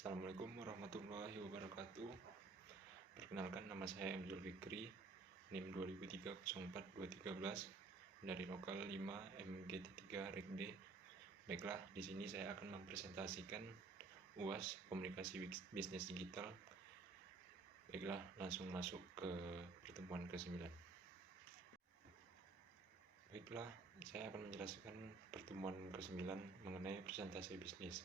Assalamualaikum warahmatullahi wabarakatuh. Perkenalkan, nama saya M. Zulfikri, NIM 2003-04-213 dari lokal 5 MGT3 Rekd. Baiklah, di sini saya akan mempresentasikan UAS Komunikasi Bisnis Digital. Baiklah, langsung masuk ke pertemuan ke-9. Baiklah, saya akan menjelaskan pertemuan ke-9 mengenai presentasi bisnis.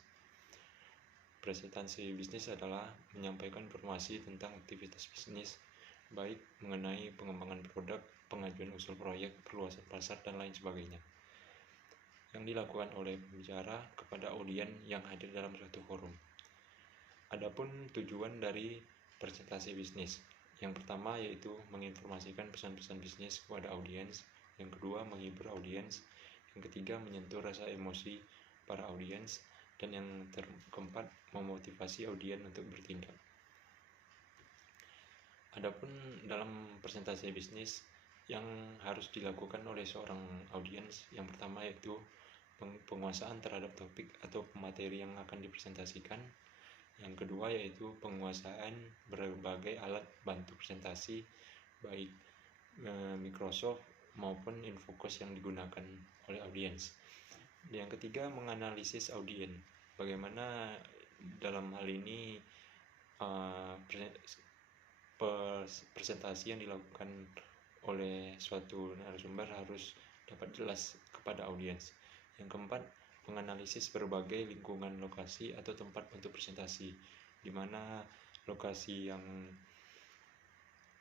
Presentasi bisnis adalah menyampaikan informasi tentang aktivitas bisnis, baik mengenai pengembangan produk, pengajuan usul proyek, perluasan pasar, dan lain sebagainya, yang dilakukan oleh pembicara kepada audien yang hadir dalam suatu forum. Adapun tujuan dari presentasi bisnis, yang pertama yaitu menginformasikan pesan-pesan bisnis kepada audiens, yang kedua menghibur audiens, yang ketiga menyentuh rasa emosi para audiens, dan yang keempat memotivasi audien untuk bertindak. Adapun dalam presentasi bisnis yang harus dilakukan oleh seorang audiens, yang pertama yaitu penguasaan terhadap topik atau materi yang akan dipresentasikan. Yang kedua yaitu penguasaan berbagai alat bantu presentasi, baik Microsoft maupun Infocus yang digunakan oleh audiens. Yang ketiga, menganalisis audien. Bagaimana dalam hal ini presentasi yang dilakukan oleh suatu narasumber harus dapat jelas kepada audiens. Yang keempat, menganalisis berbagai lingkungan lokasi atau tempat untuk presentasi, di mana lokasi yang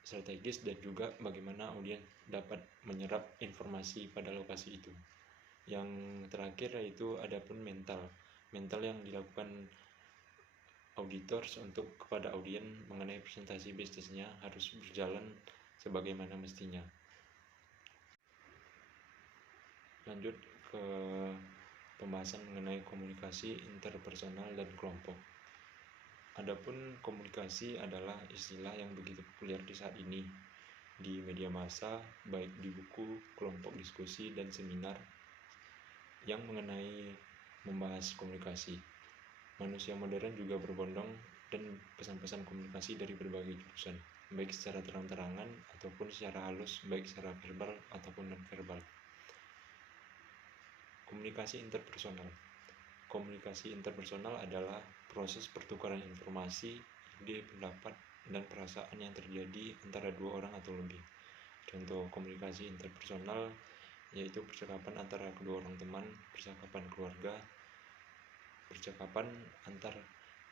strategis dan juga bagaimana audiens dapat menyerap informasi pada lokasi itu. Yang terakhir yaitu adapun mental yang dilakukan auditors untuk kepada audien mengenai presentasi bisnisnya harus berjalan sebagaimana mestinya. Lanjut ke pembahasan mengenai komunikasi interpersonal dan kelompok. Adapun komunikasi adalah istilah yang begitu populer di saat ini di media massa, baik di buku, kelompok diskusi, dan seminar yang mengenai membahas komunikasi. Manusia modern juga berbondong dan pesan-pesan komunikasi dari berbagai jurusan, baik secara terang-terangan ataupun secara halus, baik secara verbal ataupun non-verbal. Komunikasi interpersonal. Komunikasi interpersonal adalah proses pertukaran informasi, ide, pendapat, dan perasaan yang terjadi antara dua orang atau lebih. Contoh komunikasi interpersonal yaitu percakapan antara kedua orang teman, percakapan keluarga, percakapan antar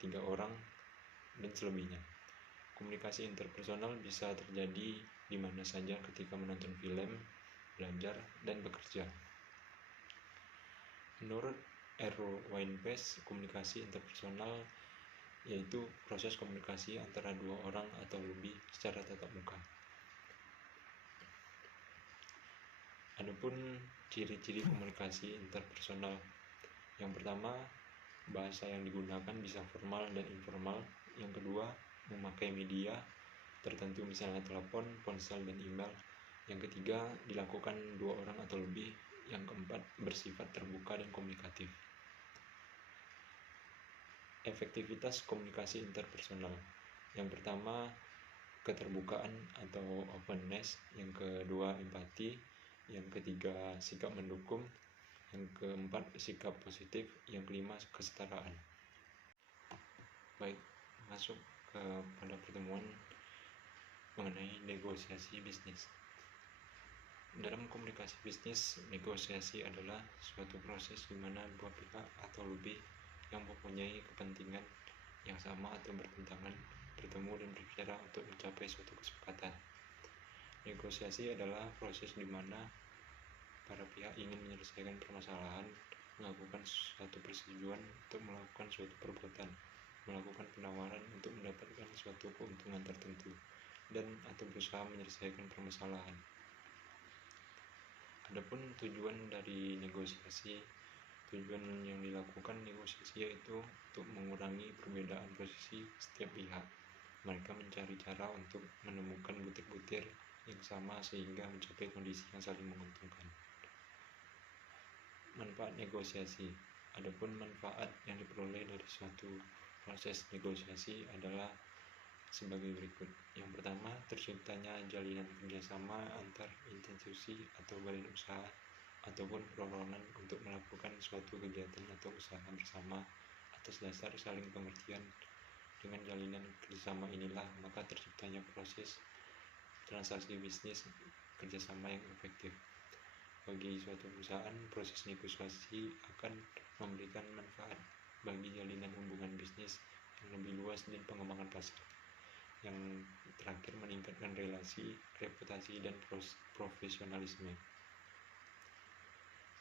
3 orang, dan selebihnya. Komunikasi interpersonal bisa terjadi di mana saja ketika menonton film, belajar, dan bekerja. Menurut Earl Weinpes, komunikasi interpersonal yaitu proses komunikasi antara dua orang atau lebih secara tatap muka. Adapun ciri-ciri komunikasi interpersonal, yang pertama, bahasa yang digunakan bisa formal dan informal. Yang kedua, memakai media tertentu misalnya telepon, ponsel, dan email. Yang ketiga, dilakukan 2 orang atau lebih. Yang keempat, bersifat terbuka dan komunikatif. Efektivitas komunikasi interpersonal. Yang pertama, keterbukaan atau openness. Yang kedua, empati. Yang ketiga, sikap mendukung. Yang keempat, sikap positif. Yang kelima, kesetaraan. Baik, masuk pada pertemuan mengenai negosiasi bisnis. Dalam komunikasi bisnis, negosiasi adalah suatu proses di mana dua pihak atau lebih yang mempunyai kepentingan yang sama atau bertentangan bertemu dan berbicara untuk mencapai suatu kesepakatan. Negosiasi adalah proses di mana para pihak ingin menyelesaikan permasalahan, melakukan suatu persetujuan untuk melakukan suatu perbuatan, melakukan penawaran untuk mendapatkan suatu keuntungan tertentu, dan atau berusaha menyelesaikan permasalahan. Adapun tujuan dari negosiasi, tujuan yang dilakukan negosiasi yaitu untuk mengurangi perbedaan posisi setiap pihak. Mereka mencari cara untuk menemukan butir-butir yang sama sehingga mencapai kondisi yang saling menguntungkan. Manfaat negosiasi. Adapun manfaat yang diperoleh dari suatu proses negosiasi adalah sebagai berikut. Yang pertama, terciptanya jalinan kerjasama antar institusi atau badan usaha ataupun perorangan untuk melakukan suatu kegiatan atau usaha bersama atas dasar saling pengertian. Dengan jalinan kerjasama inilah maka terciptanya proses transaksi bisnis kerjasama yang efektif. Bagi suatu perusahaan, proses negosiasi akan memberikan manfaat bagi jalinan hubungan bisnis yang lebih luas dan pengembangan pasar. Yang terakhir, meningkatkan relasi, reputasi, dan profesionalisme.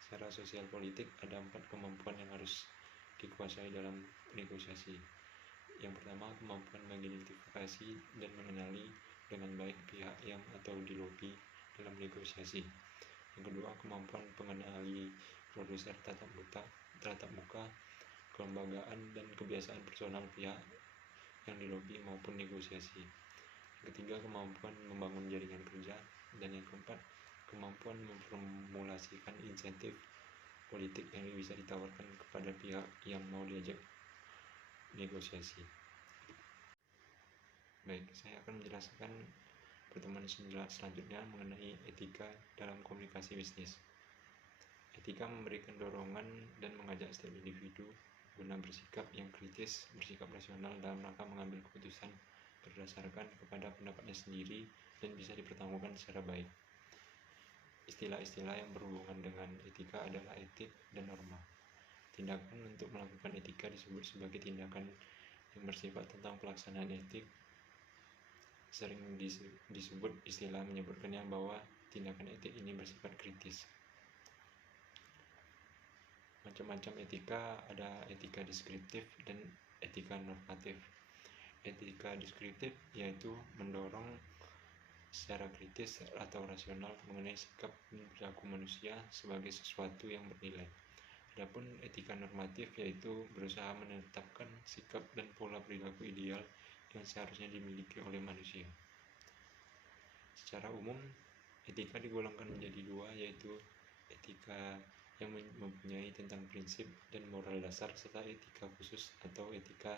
Secara sosial politik ada 4 kemampuan yang harus dikuasai dalam negosiasi. Yang pertama, kemampuan mengidentifikasi dan mengenali dengan baik pihak yang atau dilobi dalam negosiasi. Yang kedua, kemampuan mengenali produser tatap muka, kelembagaan dan kebiasaan personal pihak yang dilobi maupun negosiasi. Yang ketiga, kemampuan membangun jaringan kerja. Dan yang keempat, kemampuan memformulasikan insentif politik yang bisa ditawarkan kepada pihak yang mau diajak negosiasi. Baik, saya akan menjelaskan pertemuan selanjutnya mengenai etika dalam komunikasi bisnis. Etika memberikan dorongan dan mengajak setiap individu guna bersikap yang kritis, bersikap rasional dalam rangka mengambil keputusan berdasarkan kepada pendapatnya sendiri dan bisa dipertanggungjawabkan secara baik. Istilah-istilah yang berhubungan dengan etika adalah etik dan norma. Tindakan untuk melakukan etika disebut sebagai tindakan yang bersifat tentang pelaksanaan etik. Sering disebut istilah menyebutkannya bahwa tindakan etik ini bersifat kritis. Macam-macam etika, ada etika deskriptif dan etika normatif. Etika deskriptif yaitu mendorong secara kritis atau rasional mengenai sikap dan perilaku manusia sebagai sesuatu yang bernilai. Adapun etika normatif yaitu berusaha menetapkan sikap dan pola perilaku ideal yang seharusnya dimiliki oleh manusia. Secara umum, etika digolongkan menjadi dua, yaitu etika yang mempunyai tentang prinsip dan moral dasar, serta etika khusus atau etika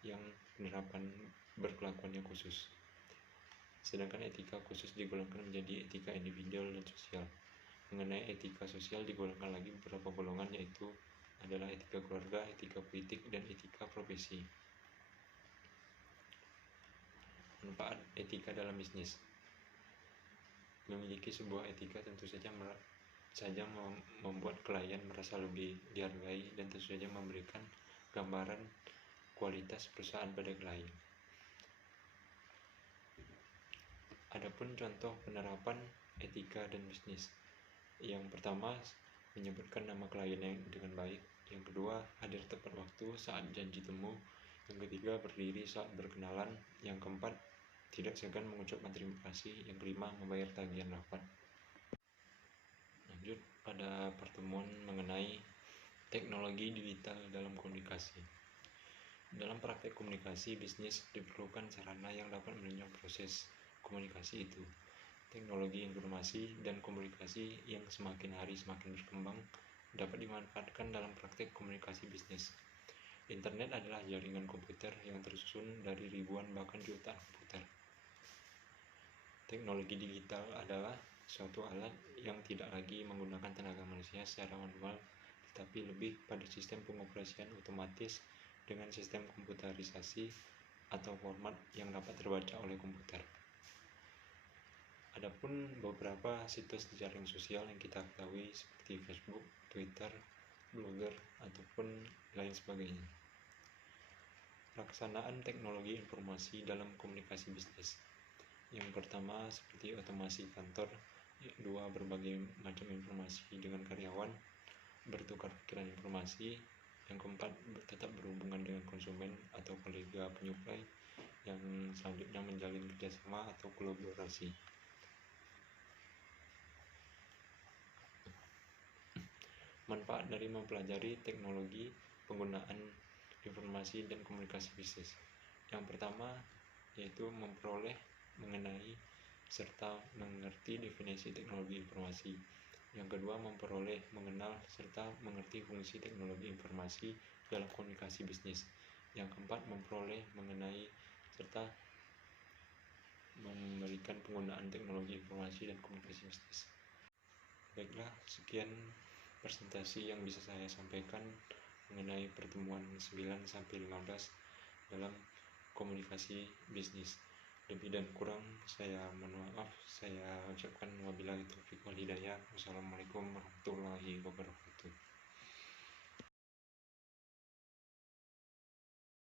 yang penerapan berkelakuannya khusus. Sedangkan etika khusus digolongkan menjadi etika individual dan sosial. Mengenai etika sosial digolongkan lagi beberapa golongan, yaitu adalah etika keluarga, etika politik, dan etika profesi. Manfaat etika dalam bisnis. Memiliki sebuah etika tentu saja membuat klien merasa lebih dihargai dan tentu saja memberikan gambaran kualitas perusahaan pada klien. Adapun contoh penerapan etika dan bisnis. Yang pertama, menyebutkan nama klien dengan baik. Yang kedua, hadir tepat waktu saat janji temu. Yang ketiga, berdiri saat berkenalan. Yang keempat, tidak segan mengucapkan terima kasih. Yang kelima, membayar tagihan rapat. Lanjut pada pertemuan mengenai teknologi digital dalam komunikasi. Dalam praktek komunikasi bisnis diperlukan sarana yang dapat menunjang proses komunikasi itu. Teknologi informasi dan komunikasi yang semakin hari semakin berkembang dapat dimanfaatkan dalam praktek komunikasi bisnis. Internet adalah jaringan komputer yang tersusun dari ribuan bahkan jutaan komputer. Teknologi digital adalah suatu alat yang tidak lagi menggunakan tenaga manusia secara manual, tetapi lebih pada sistem pengoperasian otomatis dengan sistem komputerisasi atau format yang dapat terbaca oleh komputer. Adapun beberapa situs jaring sosial yang kita ketahui seperti Facebook, Twitter, Blogger, ataupun lain sebagainya. Pelaksanaan teknologi informasi dalam komunikasi bisnis. Yang pertama seperti otomasi kantor, yang kedua berbagai macam informasi dengan karyawan, bertukar pikiran informasi, yang keempat tetap berhubungan dengan konsumen atau kolega penyuplai, yang selanjutnya menjalin kerjasama atau kolaborasi. Manfaat dari mempelajari teknologi penggunaan informasi dan komunikasi bisnis. Yang pertama yaitu memperoleh, mengenai, serta mengerti definisi teknologi informasi. Yang kedua, memperoleh, mengenal, serta mengerti fungsi teknologi informasi dalam komunikasi bisnis. Yang keempat, memperoleh, mengenai, serta memberikan penggunaan teknologi informasi dan komunikasi bisnis. Baiklah, sekian presentasi yang bisa saya sampaikan mengenai pertemuan 9-15 dalam komunikasi bisnis. Lebih dan kurang saya mohon maaf, saya ucapkan wabillahi taufiq wal hidayah. Wassalamualaikum warahmatullahi wabarakatuh.